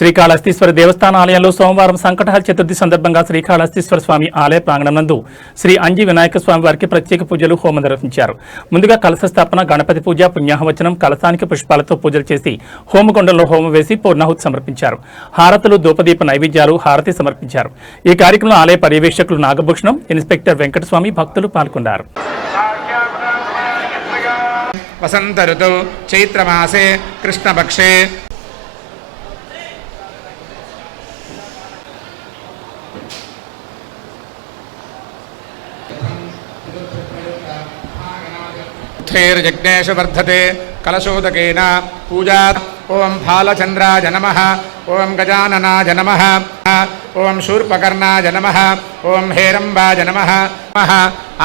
శ్రీకాళహస్తీశ్వర దేవస్థాన ఆలయంలో సోమవారం సంకటహర చతుర్థి సందర్భంగా శ్రీకాళహస్తీశ్వర స్వామి ఆలయ ప్రాంగణం నందు శ్రీ అంజి వినాయక స్వామి వారికి ప్రత్యేక పూజలు హోమం నిర్వహించారు. ముందుగా కలశ స్థాపన, గణపతి పూజ, పుణ్యాహవచనం, కలశానికి పుష్పాలతో పూజలు చేసి హోమగుండంలో హోమం వేసి పూర్ణాహుతి సమర్పించారు. హారతులు, ధూపదీప నైవేద్యాలు, హారతి సమర్పించారు. ఈ కార్యక్రమంలో ఆలయ పర్యవేక్షకులు నాగభూషణం, ఇన్స్పెక్టర్ వెంకటస్వామి, భక్తులు పాల్గొన్నారు. వసంత ఋతౌ చైత్రమాసే కృష్ణపక్షే जग्नेशु वर्धते कलशोदकेन पूजा। ओं फालचंद्राय नमः, ओं गजाननाय नमः, ओं शूर्पकर्णाय नमः, ओं हेरंबाय नमः।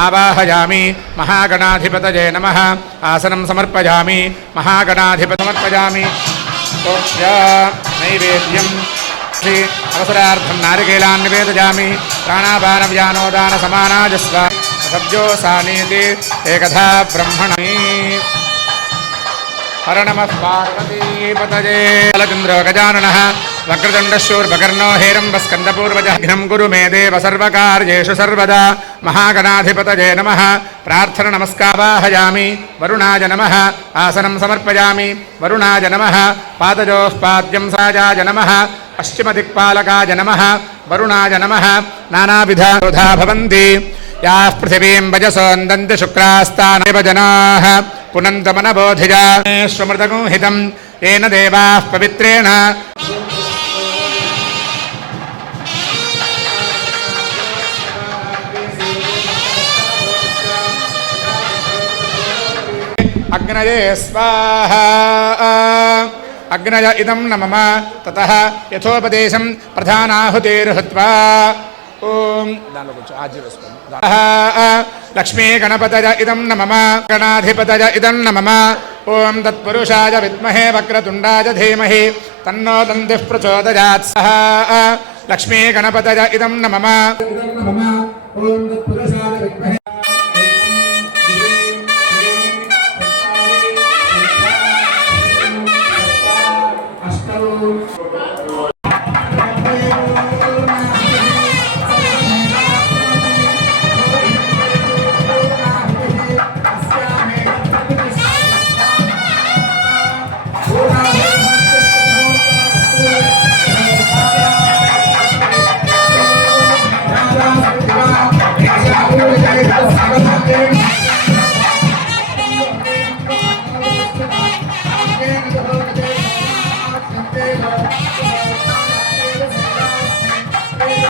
आवाहयामि महागणाधिपतये नमः, आसनं समर्पयामि महागणाधिपति समर्पयामि। नैवेद्यं अवसरार्थं नारिकेलान् निवेदयामि। प्राणापानव्यानोदान समानाजस्व सब्जो सानीति एकधा ब्रह्मणी। हर नमः पार्वतीपतये। बालचन्द्रो गजाननः वक्रतुण्डशूर्पकर्णो हेरम्बस्कन्दपूर्वजः। घ्नं कुरु मे देव सर्वकार्येषु सर्वदा। महागणाधिपतये नमः। प्रार्थना नमस्काराहयामि। वरुणाय नमः, आसनं समर्पयामि। वरुणाय नमः। पादयोः पाद्यं साजाय नमः। पश्चिमदिक्पालकाय नमः। वरुणाय नमः। नानाविधा भवन्ति याः पृथिवीं वजसोन्दन्ति शुक्रास्तानेव जनाः पुनन्तमनबोधिजा। स्वमृतगुंहितं येन देवाः पवित्रेण अग्नये स्वाहा। अग्नय इदं न मम ततः यथोपदेशं प्रधानाहुतिर्हुत्वा। ओम लक्ष्मी गणपतय इदं न मम, गणाधिपतय इदं न मम। ओम तत्पुरुषाय विद्महे वक्रतुण्डाय धीमहि तन्नो दन्तिः प्रचोदयात्। सः लक्ष्मी गणपतय इदं न मम, ओम तत्पुरुषाय विद्महे